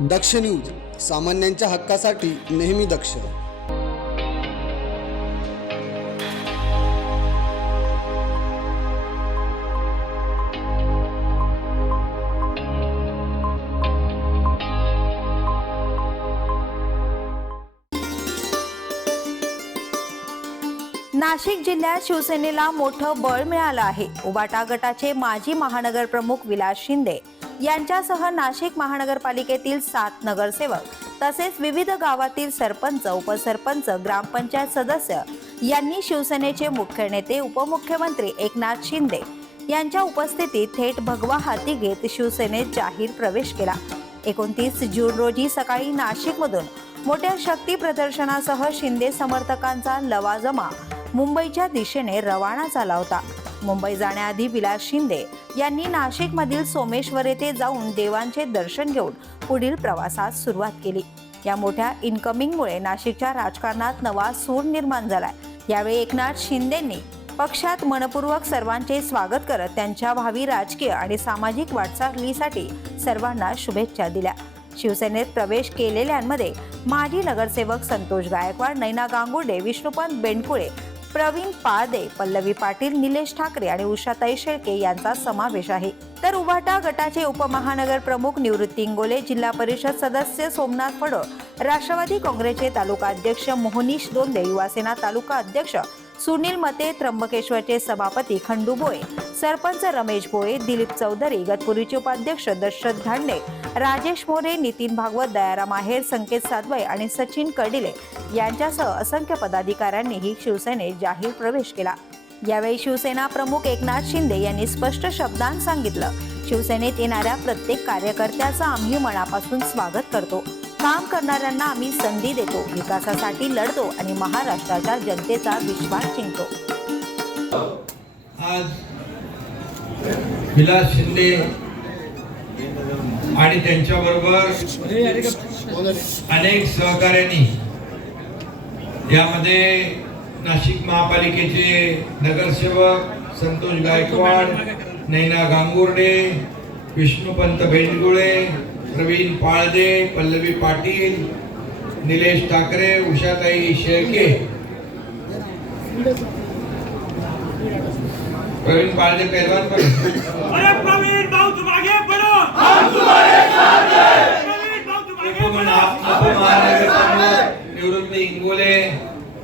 दक्ष news सामान्यांच्या हक्कासाठी नेहमी दक्ष. नाशिक जिल्ह्यात शिवसेनेला मोठं बळ मिळालं आहे. उबाटा गटाचे माजी महानगर प्रमुख विलास शिंदे यांच्यासह नाशिक महानगरपालिकेतील सात नगरसेवक तसेच विविध गावातील सरपंच उपसरपंच ग्रामपंचायत सदस्य यांनी शिवसेनेचे मुख्य नेते उपमुख्यमंत्री एकनाथ शिंदे यांच्या उपस्थितीत थेट भगवा हाती घेत शिवसेनेत जाहीर प्रवेश केला. एकोणतीस जून रोजी सकाळी नाशिकमधून मोठ्या शक्ती प्रदर्शनासह शिंदे समर्थकांचा लवाजमा मुंबईच्या दिशेने रवाना झाला होता. मुंबई जाण्याआधी विलास शिंदे यांनी नाशिकमधील सोमेश्वर येथे जाऊन देवांचे दर्शन घेऊन पुढील प्रवासास सुरुवात केली. या मोठ्या इन्कमिंगमुळे नाशिकच्या राजकारणात नवा सूर निर्माण झालाय. यावेळी एकनाथ शिंदेंनी पक्षात मनपूर्वक सर्वांचे स्वागत करत त्यांच्या भावी राजकीय आणि सामाजिक वाटचालीसाठी सर्वांना शुभेच्छा दिल्या. शिवसेनेत प्रवेश केलेल्यांमध्ये माजी नगरसेवक संतोष गायकवाड नैना गांगुर्डे विष्णुपंत बेंडकुळे प्रवीण पाळदे पल्लवी पाटील निलेश ठाकरे आणि उषाताई शेळके यांचा समावेश आहे. तर उभाटा गटाचे उपमहानगर प्रमुख निवृत्ती इंगोले जिल्हा परिषद सदस्य सोमनाथ फडो राष्ट्रवादी काँग्रेसचे तालुका अध्यक्ष मोहनीश दोंदे युवासेना तालुका अध्यक्ष सुनील मते त्र्यंबकेश्वरचे सभापती खंडू भोये सरपंच रमेश भोये दिलीप चौधरी गतपुरीचे उपाध्यक्ष दशरथ धांडे राजेश मोरे नितीन भागवत दयाराम आहेर संकेत सातवय आणि सचिन कर्डिले यांच्यासह असंख्य पदाधिकाऱ्यांनीही शिवसेनेत जाहीर प्रवेश केला. यावेळी शिवसेना प्रमुख एकनाथ शिंदे यांनी स्पष्ट शब्दांत सांगितलं शिवसेनेत येणाऱ्या प्रत्येक कार्यकर्त्याचं आम्ही मनापासून स्वागत करतो. काम करणाऱ्यांना आम्ही संधी देतो विकासासाठी लढतो आणि महाराष्ट्राच्या जनतेचा विश्वास जिंकतो. आज विलास शिंदे आणि त्यांच्याबरोबर अनेक सहकार्यांनी यामध्ये नाशिक महापालिकेचे नगरसेवक संतोष गायकवाड नैना गांगुर्डे विष्णुपंत भेंडगुळे प्रवीण पाळदे पल्लवी पाटील निलेश ठाकरे उषाताई शेळके. प्रवीण पाळदे पहलवान पण. अरे प्रवीण भाऊ तुम आगे बढ़ो हम तुम्हारे साथ हैं प्रवीण भाऊ तुम आगे उपमहा- बढ़ो उपमहानगर प्रमुख निवृत्ती इंगोले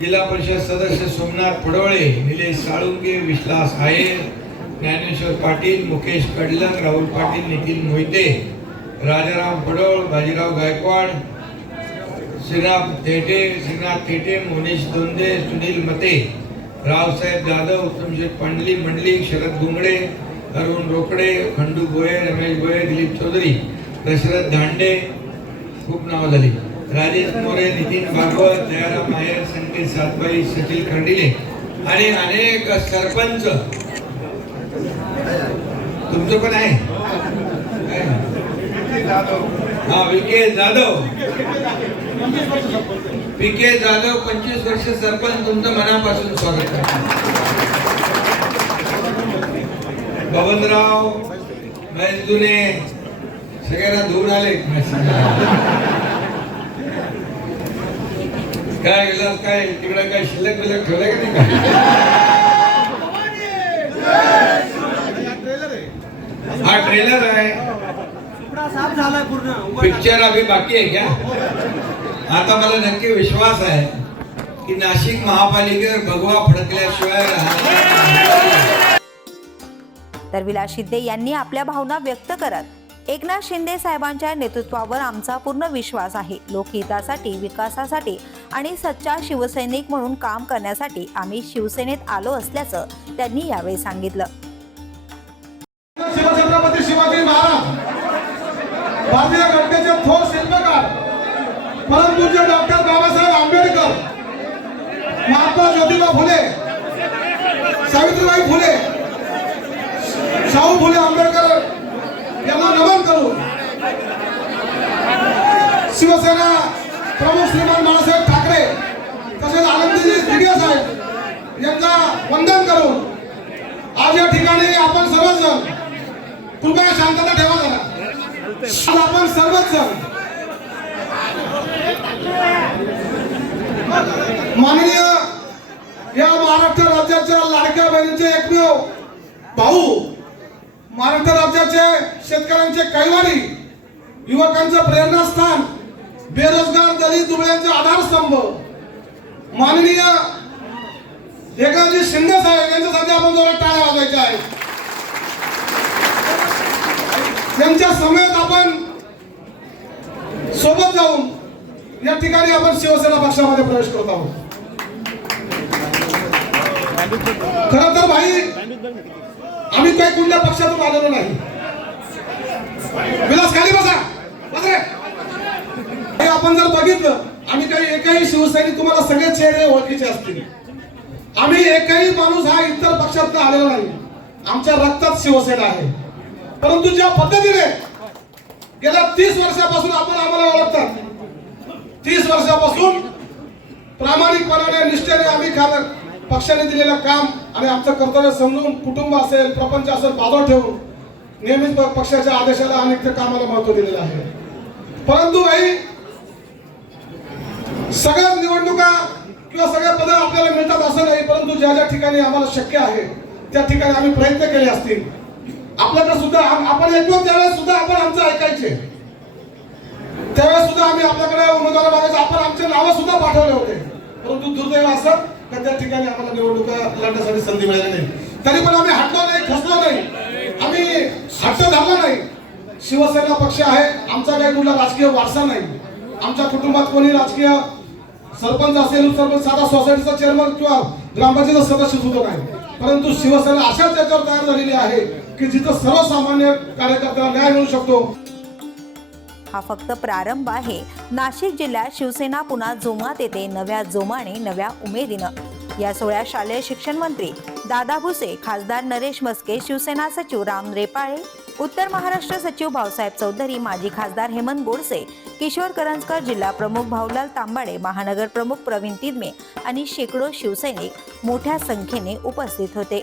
जिल्हा परिषद सदस्य सोमनाथ फडोळे निलेश साळुंके विश्वास आयर ज्ञानेश्वर पाटील मुकेश कडलंग राहुल पाटील नितीन मोहिते. राजाराम बडोळ बाजीराव गायकवाड श्रीनाथ थेटे श्रीनाथ थेटे मोनीश दोंदे सुनील मते रावसाहेब जाधव उत्तमशेठ पांडली मंडली शरद गुंगडे अरुण रोकडे खंडू गोये रमेश गोये दिलीप चौधरी दशरथ धांडे खूप नावं झाली. राजेश मोरे नितीन भागवत दयाराम नायर संकेत सातबाई सचिल खंडिले आणि अनेक सरपंच. तुमचं पण आहे? हा विके जाधव. विके जाधव पंचवीस वर्ष सरपंच तुमचं मनापासून स्वागत करतो बबनराव महेश जुने सगळ्यांना धुवून आले. काय विलास काय? तिकडे काय शिल्लक बिल्लक ठेवलंय का नाही? हा ट्रेलर आहे. पिक्चर अभी बाकी आहे क्या? आता मला नक्की विश्वास आहे की नाशिक महापालिकेवर भगवा फडकल्याशिवाय राहणार नाही. तर विलास शिंदे यांनी आपल्या भावना व्यक्त करत एकनाथ शिंदे साहेबांच्या नेतृत्वावर आमचा पूर्ण विश्वास आहे. लोकहितासाठी विकासासाठी आणि सच्चा शिवसैनिक म्हणून काम करण्यासाठी आम्ही शिवसेनेत आलो असल्याचं त्यांनी यावेळी सांगितलं. पूज्य डॉक्टर बाबासाहेब आंबेडकर महात्मा ज्योतिबा फुले सावित्रीबाई फुले शाहू फुले आंबेडकर यांना नमन करू शिवसेना प्रमुख श्रीमान बाळासाहेब ठाकरे तसेच आनंदीजी दिडिया साहेब यांना वंदन करून आज या ठिकाणी आपण सर्वच जण कृपया शांतता ठेवा जरा. आज आपण सर्वच जण माननीय या महाराष्ट्र राज्याच्या लाडक्या बहिणीचे एकमेव भाऊ महाराष्ट्र राज्याचे शेतकऱ्यांचे कैवारी युवकांचं प्रेरणास्थान बेरोजगार दलित दुबळ्यांचे आधारस्तंभ. माननीय एकनाथजी शिंदे साहेब यांच्यासाठी आपण जोरात टाळ्या वाजवायच्या आहेत. त्यांच्या समेत आपण सोबत जाऊन या ठिकाणी आपण शिवसेना पक्षामध्ये प्रवेश करत आहोत. खर तर भाई आम्ही काही कुठल्या पक्षातून आलेलो नाही. विलास खाली बसा. बसरे आपण जर बघितलं आम्ही काही एकही शिवसैनिक तुम्हाला सगळे चेहरे ओळखीचे असतील. आम्ही एकही माणूस हा इतर पक्षात आलेला नाही. आमच्या रक्तात शिवसेना आहे. परंतु ज्या पद्धतीने गेल्या तीस वर्षापासून आपण आम्हाला ओळखतात. तीस वर्षापासून प्रामाणिकपणाने निष्ठेने आम्ही खा- पक्षाने दिलेलं काम आणि आमचं कर्तव्य समजून कुटुंब असेल प्रपंच असेल बाजूला ठेवून नेहमीच पक्षाच्या आदेशाला आणि त्या कामाला महत्त्व दिलेलं आहे. परंतु काही सगळ्याच निवडणुका किंवा सगळ्या पदं आपल्याला मिळतात असं नाही परंतु ज्या ज्या ठिकाणी आम्हाला शक्य आहे त्या ठिकाणी आम्ही प्रयत्न केले असतील. आपल्याकडे सुद्धा आपण येतो त्यावेळेस सुद्धा आपण आमचं ऐकायचे. त्यावेळेस सुद्धा आम्ही आपल्याकडे उमेदवार मागायचे आपण आमचे नावं सुद्धा पाठवले होते. परंतु दुर्दैव असं का त्या ठिकाणी आम्हाला निवडणुका लढण्यासाठी संधी मिळाली नाही. तरी पण आम्ही हटलो नाही खसलो नाही. आम्ही हट्ट धरला नाही. शिवसेना पक्ष आहे आमचा काही कुठला राजकीय वारसा नाही. आमच्या कुटुंबात कोणी राजकीय सरपंच असेल सरपंच साधा सोसायटीचा चेअरमन किंवा ग्रामपंचायत सदस्य सुद्धा नाही. परंतु शिवसेना अशाच याच्यावर तयार झालेली आहे की जिथं सर्वसामान्य कार्यकर्त्याला न्याय मिळू शकतो. हा फक्त प्रारंभ आहे. नाशिक जिल्ह्यात शिवसेना पुन्हा जोमात येते. नव्या जोमाने नव्या उमेदीनं. या सोहळ्यात शालेय शिक्षण मंत्री दादा भुसे खासदार नरेश मस्के शिवसेना सचिव राम रेपाळे उत्तर महाराष्ट्र सचिव भाऊसाहेब चौधरी माजी खासदार हेमंत गोडसे किशोर करंजकर जिल्हा प्रमुख भाऊलाल तांबाडे महानगर प्रमुख प्रवीण तिदमे आणि शेकडो शिवसैनिक मोठ्या संख्येने उपस्थित होते.